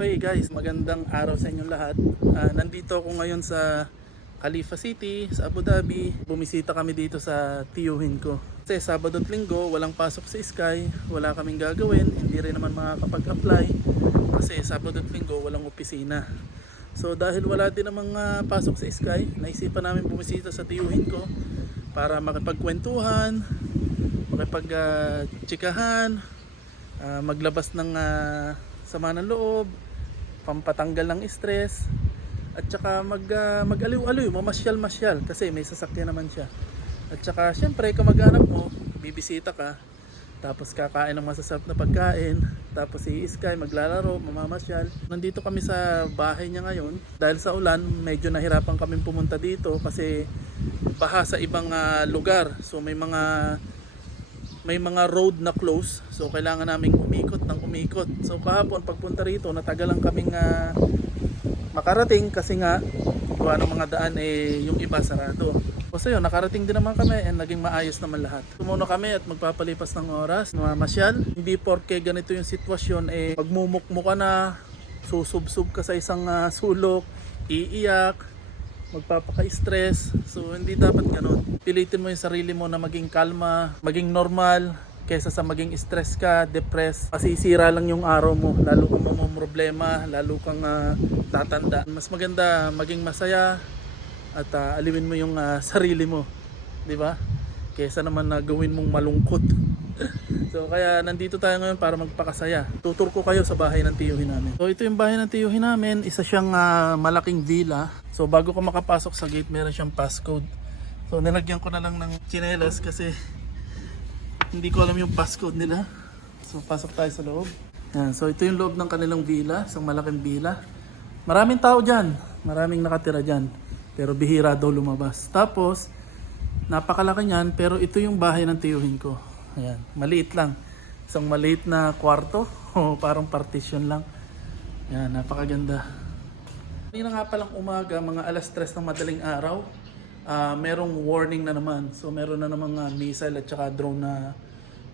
Okay guys, magandang araw sa inyong lahat. Nandito ako ngayon sa Khalifa City, sa Abu Dhabi. Bumisita kami dito sa tiyuhin ko. Kasi Sabado at Linggo, walang pasok sa Sky, wala kaming gagawin, hindi rin naman makakapag-apply. Kasi Sabado at Linggo, walang opisina. So dahil wala din namang pasok sa Sky, naisipan namin bumisita sa tiyuhin ko para makipagkwentuhan, makipag-tsikahan, maglabas ng sama ng loob, pampatanggal ng stress, at saka mag-aliw-aliw, mamasyal-masyal kasi may sasakyan naman siya. At saka syempre kamag-anak mo, bibisita ka, tapos kakain ng masasarap na pagkain, tapos si Sky maglalaro, mamamasyal. Nandito kami sa bahay niya ngayon dahil sa ulan, medyo nahirapan kaming pumunta dito kasi baha sa ibang lugar. So may mga road na close, so kailangan naming umikot ng umikot. So kahapon pagpunta rito natagalan kaming makarating kasi nga gawa ng mga daan yung iba sarado. So yun, nakarating din naman kami and naging maayos naman lahat. Tumuno kami at magpapalipas ng oras, mamasyal. Hindi porke ganito yung sitwasyon magmumukmo ka na, susubsub ka sa isang sulok, iiyak, magpapaka-stress. So hindi dapat ganun. Pilitin mo yung sarili mo na maging kalma, maging normal, kaysa sa maging stress ka, depressed. Masisira lang yung araw mo, lalo kang problema, lalo kang tatanda. Mas maganda maging masaya at aliwin mo yung sarili mo, di ba? Kaysa naman na gawin mong malungkot. So kaya nandito tayo ngayon para magpakasaya. Tutur ko kayo sa bahay ng tiyuhin namin. So ito yung bahay ng tiyuhin namin, isa siyang malaking villa. So bago ko makapasok sa gate, meron siyang passcode. So nilagyan ko na lang ng tsinelas kasi hindi ko alam yung passcode nila. So pasok tayo sa loob. Yan. So ito yung loob ng kanilang villa, isang malaking villa. Maraming tao dyan, maraming nakatira dyan. Pero bihira daw lumabas. Tapos napakalaki niyan, pero ito yung bahay ng tiyuhin ko. Ayan, maliit lang. Isang maliit na kwarto, o parang partition lang. Ayan, napakaganda. Kanina nga palang umaga, mga alas 3 ng madaling araw, merong warning na naman. So meron na namang missile at saka drone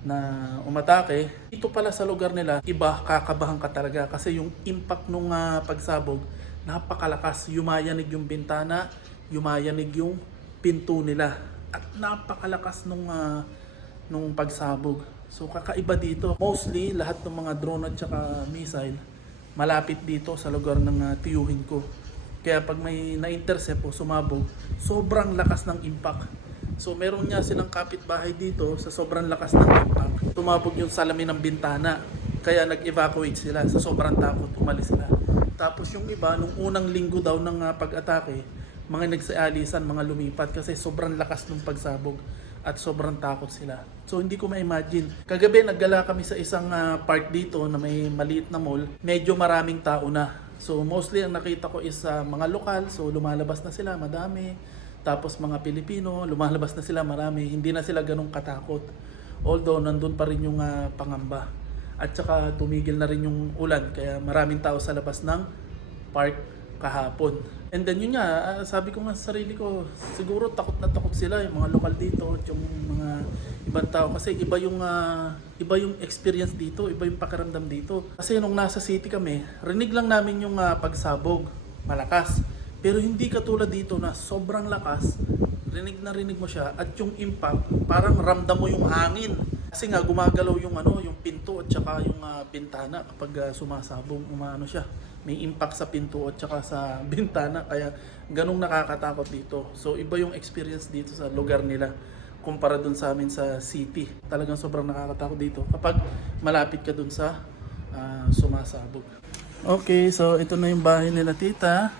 na umatake. Ito pala sa lugar nila, iba, kakabahan ka talaga. Kasi yung impact nung pagsabog, napakalakas. Yumayanig yung bintana, yumayanig yung pinto nila. At napakalakas nung pagsabog. So kakaiba dito. Mostly lahat ng mga drone at saka missile malapit dito sa lugar ng tiyuhin ko. Kaya pag may na-intercept o sumabog, sobrang lakas ng impact. So meron niya silang kapitbahay dito sa sobrang lakas ng impact. Tumabog yung salamin ng bintana. Kaya nag-evacuate sila. Sa sobrang takot, umalis sila. Tapos yung iba, nung unang linggo daw ng pag-atake, mga nagsaalisan, mga lumipat kasi sobrang lakas ng pagsabog at sobrang takot sila. So hindi ko ma-imagine. Kagabi naggala kami sa isang park dito na may maliit na mall. Medyo maraming tao na. So mostly ang nakita ko is mga lokal. So lumalabas na sila, madami. Tapos mga Pilipino, lumalabas na sila, marami. Hindi na sila ganun katakot. Although nandun pa rin yung pangamba. At saka tumigil na rin yung ulan. Kaya maraming tao sa labas ng park kahapon. And then yun nga, sabi ko nga sa sarili ko, siguro takot na takot sila yung mga lokal dito at yung mga ibang tao kasi iba yung experience dito, iba yung pakiramdam dito. Kasi nung nasa city kami, rinig lang namin yung pagsabog, malakas. Pero hindi katulad dito na sobrang lakas, rinig mo siya at yung impact, parang ramdam mo yung hangin. Kasi nga gumagalaw yung yung pinto at saka yung bintana kapag sumasabog, siya. May impact sa pinto at saka sa bintana kaya ganung nakakatakot dito. So iba yung experience dito sa lugar nila kumpara dun sa amin sa city. Talagang sobrang nakakatakot dito kapag malapit ka dun sa sumasabog. Okay, so ito na yung bahay nila tita.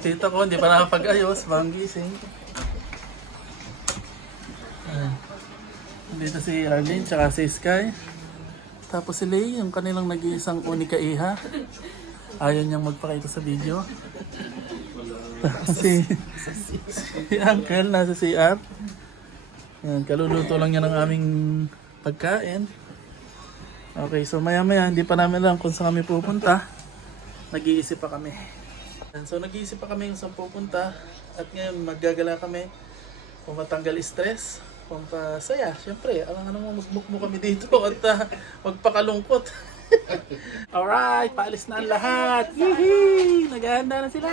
Tita ko hindi pa nakapag-ayos, bang gising. Dito si Arlene tsaka si Sky. Tapos si Lay, yung kanilang nag-iisang unika iha. Ayaw niyang magpakita sa video. si Uncle nasa CR. Yan, kaluluto lang niya ng aming pagkain. Okay, so maya maya, hindi pa namin alam kung saan kami pupunta. Nag-iisip pa kami. So nag-iisip pa kami kung saan pupunta. At ngayon maggagala kami kung matanggal stress. Pampasaya, syempre, alam mo, magmukmo kami dito at magpakalungkot. Alright, paalis na ang lahat. Yee! Naghahanda na sila.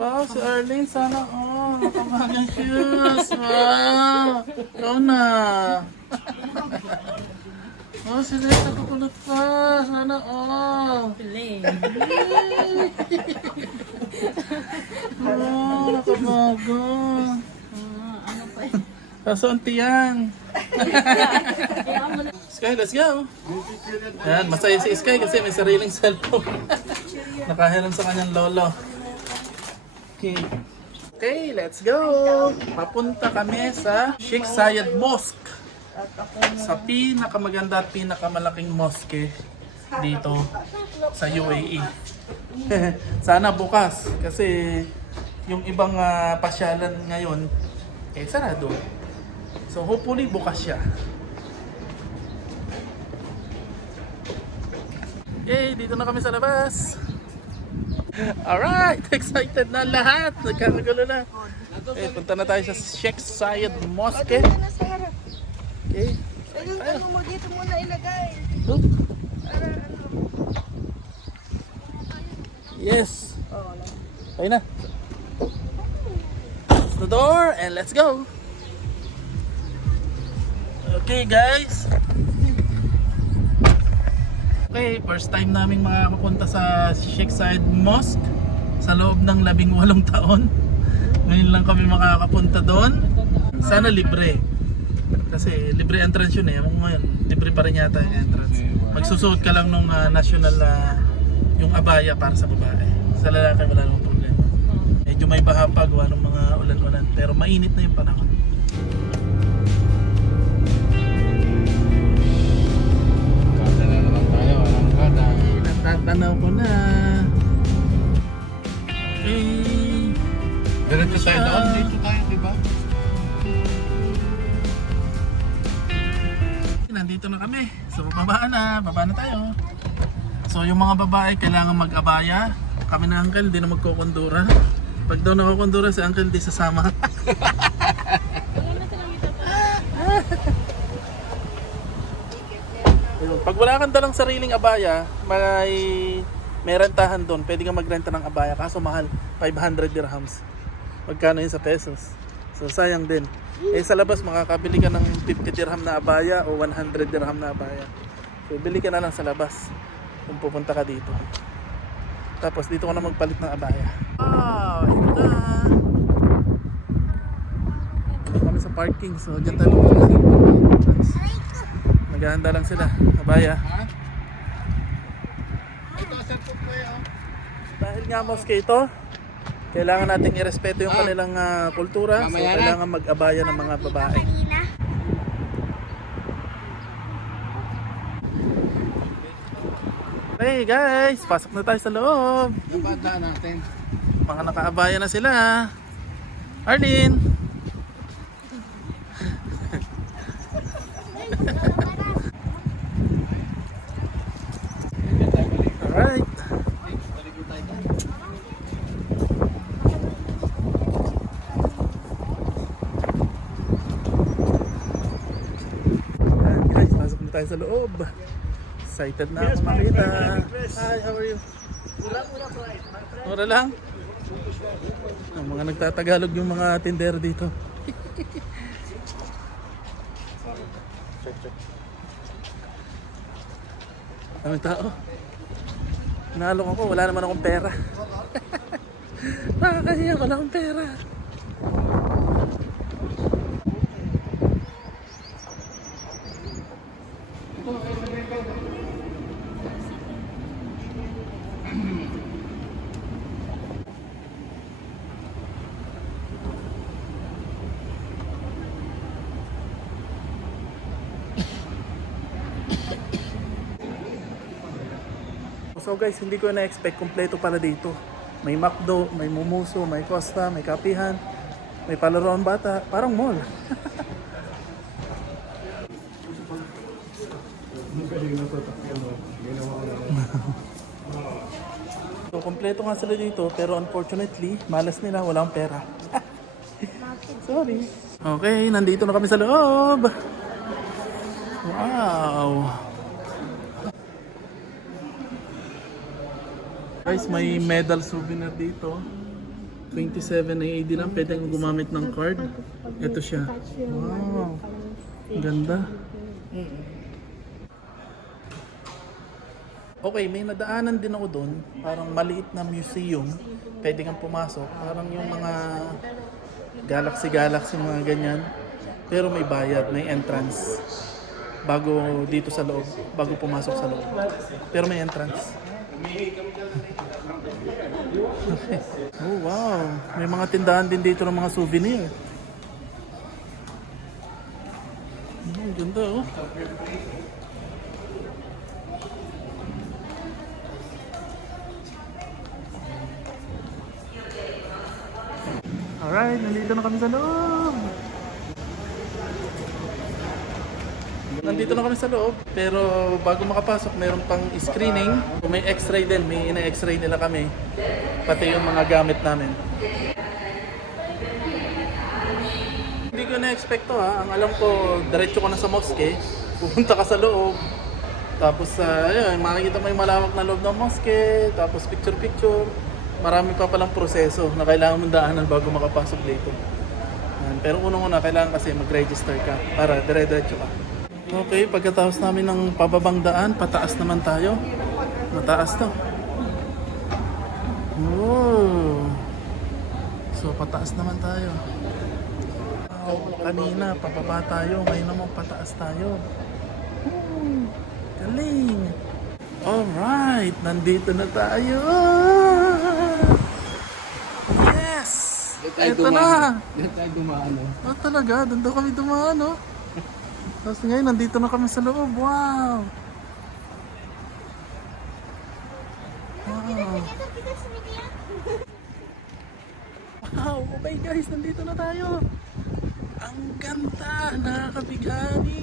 Wow, si Arlene sana. Oh, nakamagang shoes. Wow. Ikaw na. Oh, si Lisa kukulot pa. Sana all. Oh, nakabago. Kaso ang tiyang. Sky, let's go. Yan, masaya si Sky kasi may sariling cellphone. Nakahiram sa kanyang lolo. Okay. Okay, let's go. Papunta kami sa Sheikh Zayed Mosque. Sa pinakamaganda at pinakamalaking mosque dito sa UAE. Sana bukas kasi yung ibang pasyalan ngayon sarado. So hopefully bukas siya. Yay! Dito na kami sa labas. Alright! Excited na lahat. Nagkakagulo na. Okay, punta na tayo sa Sheikh Zayed Mosque. Okay. Ayun, ano mo dito muna ilagay. Oop. Para ano. Yes! Oh, Okay na. Close the door and let's go! Okay guys! Okay, first time naming makakapunta sa Sheikh Zayed Mosque sa loob ng 18 taon. Ngayon lang kami makakapunta doon. Sana libre. Kasi libre entrance yun eh. Ngayon, libre pa rin yata yung entrance. Magsusuot ka lang nung national yung abaya para sa babae. Sa lalaki wala namang problema. Medyo may baha pa gawa ng mga ulan-ulan. Pero mainit na yung panahon. Natatanaw ko na. Okay. Diretso tayo doon. Dito tayo, di ba? Nandito na kami. So baba na tayo. So yung mga babae kailangan mag-abaya. Kami na uncle, di na magkukundura. Pag daw nakukundura si uncle, di sasama. Pag wala kang dalang sariling abaya, may rentahan doon. Pwede kang magrenta ng abaya. Kaso mahal, 500 dirhams. Magkano yun sa pesos? So sayang din. Sa labas makakabili ka ng 50 dirham na abaya o 100 dirham na abaya. So bili ka na lang sa labas kung pupunta ka dito. Tapos dito ka na magpalit ng abaya. Wow! Ito na! Dito kami sa parking. So dyan tayo pupunta. Naghahanda lang sila. Abaya. Ito, sir po po yun. Dahil nga mosque ito, kailangan nating irespeto yung kanilang kultura. So Mamaya na. kailangan mag-abaya ng mga babae. Hey guys, pasok na tayo sa loob. Nabata natin. Mga nakaabaya na sila. Arlene. Alright. Ayan guys, pasok na tayo sa loob. Excited na ako makita. Hi, how are you? Mura lang? Ang mga nagtatagalog yung mga tindero dito. Daming tao. Nalok ako, wala naman akong pera. Nakakahiya, wala akong pera. So guys, hindi ko na-expect kompleto pala dito. May McDo, may Mumuso, may Costa, may Kapihan, may palaruan bata, parang mall. So kompleto nga sila dito, pero unfortunately, malas nila, walang pera. Sorry. Okay, nandito na kami sa loob. Wow. Guys, may medal souvenir dito. 27 na AD lang, pwede kang gumamit ng card. Ito siya. Wow. Ang ganda. Okay, may nadaanan din ako doon. Parang maliit na museum. Pwede kang pumasok. Parang yung mga galaxy, mga ganyan. Pero may bayad, may entrance. Bago dito sa loob, bago pumasok sa loob. Pero may entrance. Okay. Oh wow, may mga tindahan din dito ng mga souvenir. Oh, ganda oh. Alright, nandito na kami sa loob. Nandito na kami sa loob, pero bago makapasok, meron pang screening. Kung may x-ray din, may ina-x-ray nila kami. Pati yung mga gamit namin. Hindi ko na-expect to ha. Ang alam ko, diretso ko na sa mosque. Pupunta ka sa loob. Tapos, ayun, makikita mo yung malawak na loob ng mosque. Tapos picture-picture. Marami pa palang proseso na kailangan mong daanan bago makapasok dito. Pero unang-una, kailangan kasi mag-register ka para dire-diretso ka. Okay, pagkatapos namin ng pababang daan, pataas naman tayo. Mataas to. Oh. So, pataas naman tayo. Kanina, pababa tayo. Ngayon naman, pataas tayo. Galing. Alright, nandito na tayo. Yes! Ito na. Diyan tayo dumaan, no? Oh, talaga, doon daw kami dumaan, no? Tapos ngayon, nandito na kami sa loob. Wow! Wow! Wow! Okay guys, nandito na tayo. Ang ganda! Nakakabighani!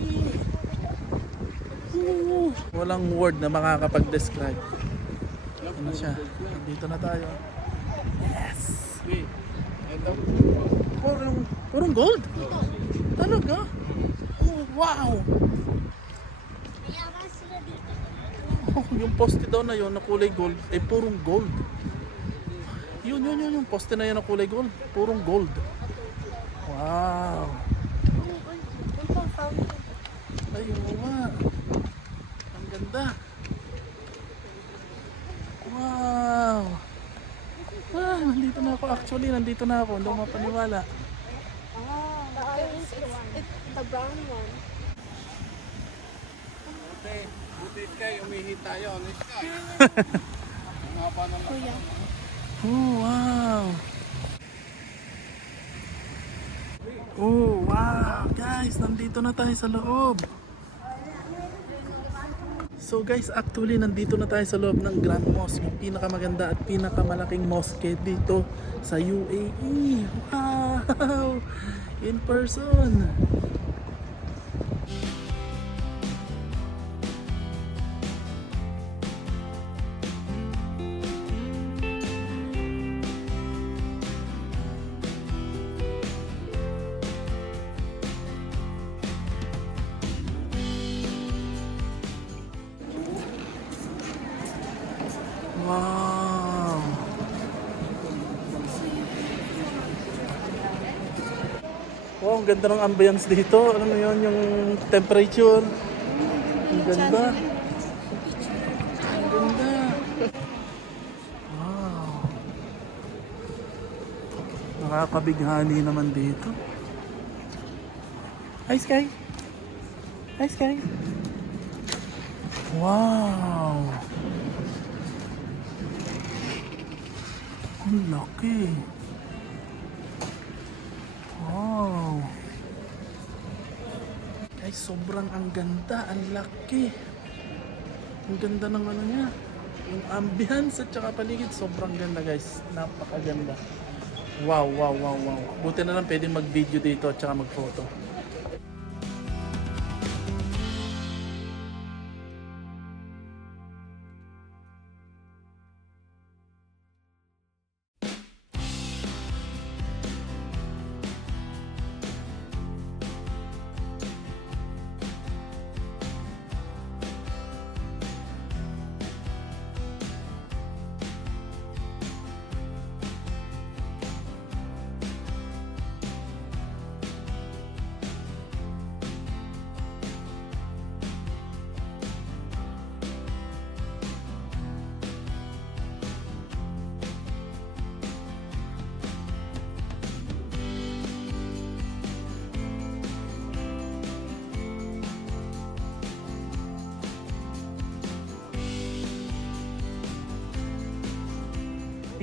Walang word na makakapag-describe. Ano siya? Nandito na tayo. Yes! Purong gold? Talaga? Oh, wow! Oh, yung poste daw na yun na kulay gold, eh purong gold. Yun, yung poste na yun na kulay gold, purong gold. Wow! Ay, oo nga. Ang ganda. Wow! Ah, nandito na ako. Actually, nandito na ako. Hindi ako mapaniwala. It's the brown one. Buti Sky, umihi tayo. Ano Sky? Ang haba ng Kuya. Oh, wow! Oh, wow! Guys, nandito na tayo sa loob. So guys, actually nandito na tayo sa loob ng Grand Mosque, yung pinakamaganda at pinakamalaking mosque dito sa UAE. Wow! In person! Wow! Wow, ang ganda ng ambience dito. Ano mo yun, yung temperature. Ang ganda. Ang ganda. Wow. Nakakabighani naman dito. Hi, Sky. Hi, Sky. Wow. Ang laki. Wow. Guys, sobrang ang ganda, ang laki. Ang ganda ng ano niya. Yung ambience at saka paligid, sobrang ganda guys. Napakaganda. Wow, wow, wow, wow. Buti na lang pwedeng mag-video dito at saka mag-photo.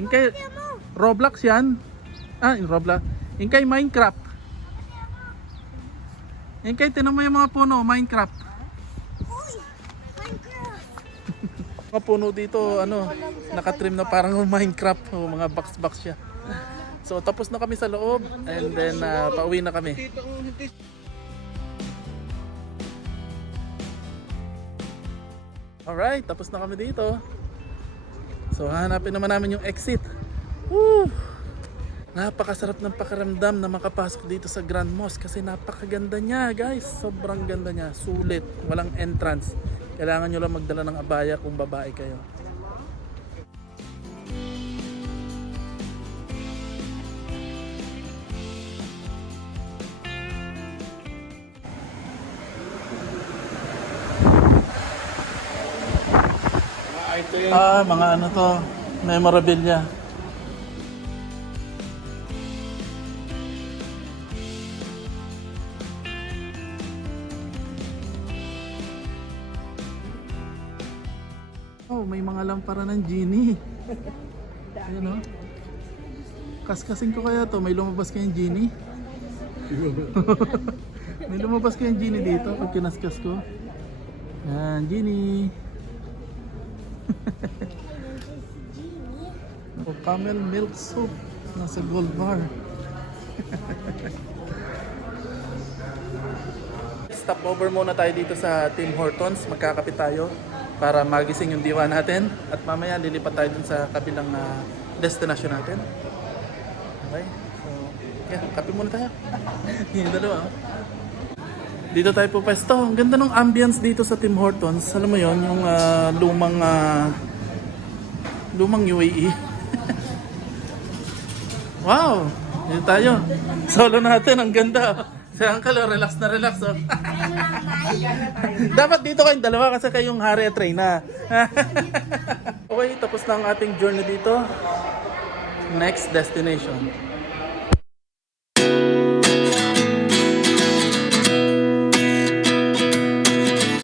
Yung kay Roblox yan. Ah, yung Roblox. Yung kay Minecraft. Yung kay, tinan mo yung mga puno, Minecraft. Mga puno dito, ano, nakatrim na parang Minecraft. O, mga box-box siya. So, tapos na kami sa loob. And then, pauwi na kami. Alright, tapos na kami dito. So, hanapin naman namin yung exit. Woo! Napakasarap ng pakiramdam na makapasok dito sa Grand Mosque kasi napakaganda niya, guys. Sobrang ganda niya. Sulit. Walang entrance. Kailangan nyo lang magdala ng abaya kung babae kayo. Ito yung Mga ano to, memorabilia. Oh, may mga lampara ng genie. Ayan o. Kaskasin ko kaya to, may lumabas kayong genie. May lumabas kayong genie dito pag kinaskas ko. Yan, genie. O, camel milk soup. Nasa gold bar. Stop over muna tayo dito sa Tim Hortons. Magkakape tayo para magising yung diwa natin. At mamaya lilipat tayo dun sa kabilang destination natin. Okay? So, yeah, kape muna tayo. Yung dalawa. Dito tayo po pwesto. Ang ganda ng ambience dito sa Tim Hortons. Alam mo yon, yung lumang UAE. Wow! Dito tayo. Solo natin. Ang ganda. Si Uncle, relax na relax. Oh. Dapat dito kayong dalawa kasi kayong hari at Reyna. Okay, tapos na ang ating journey dito. Next destination.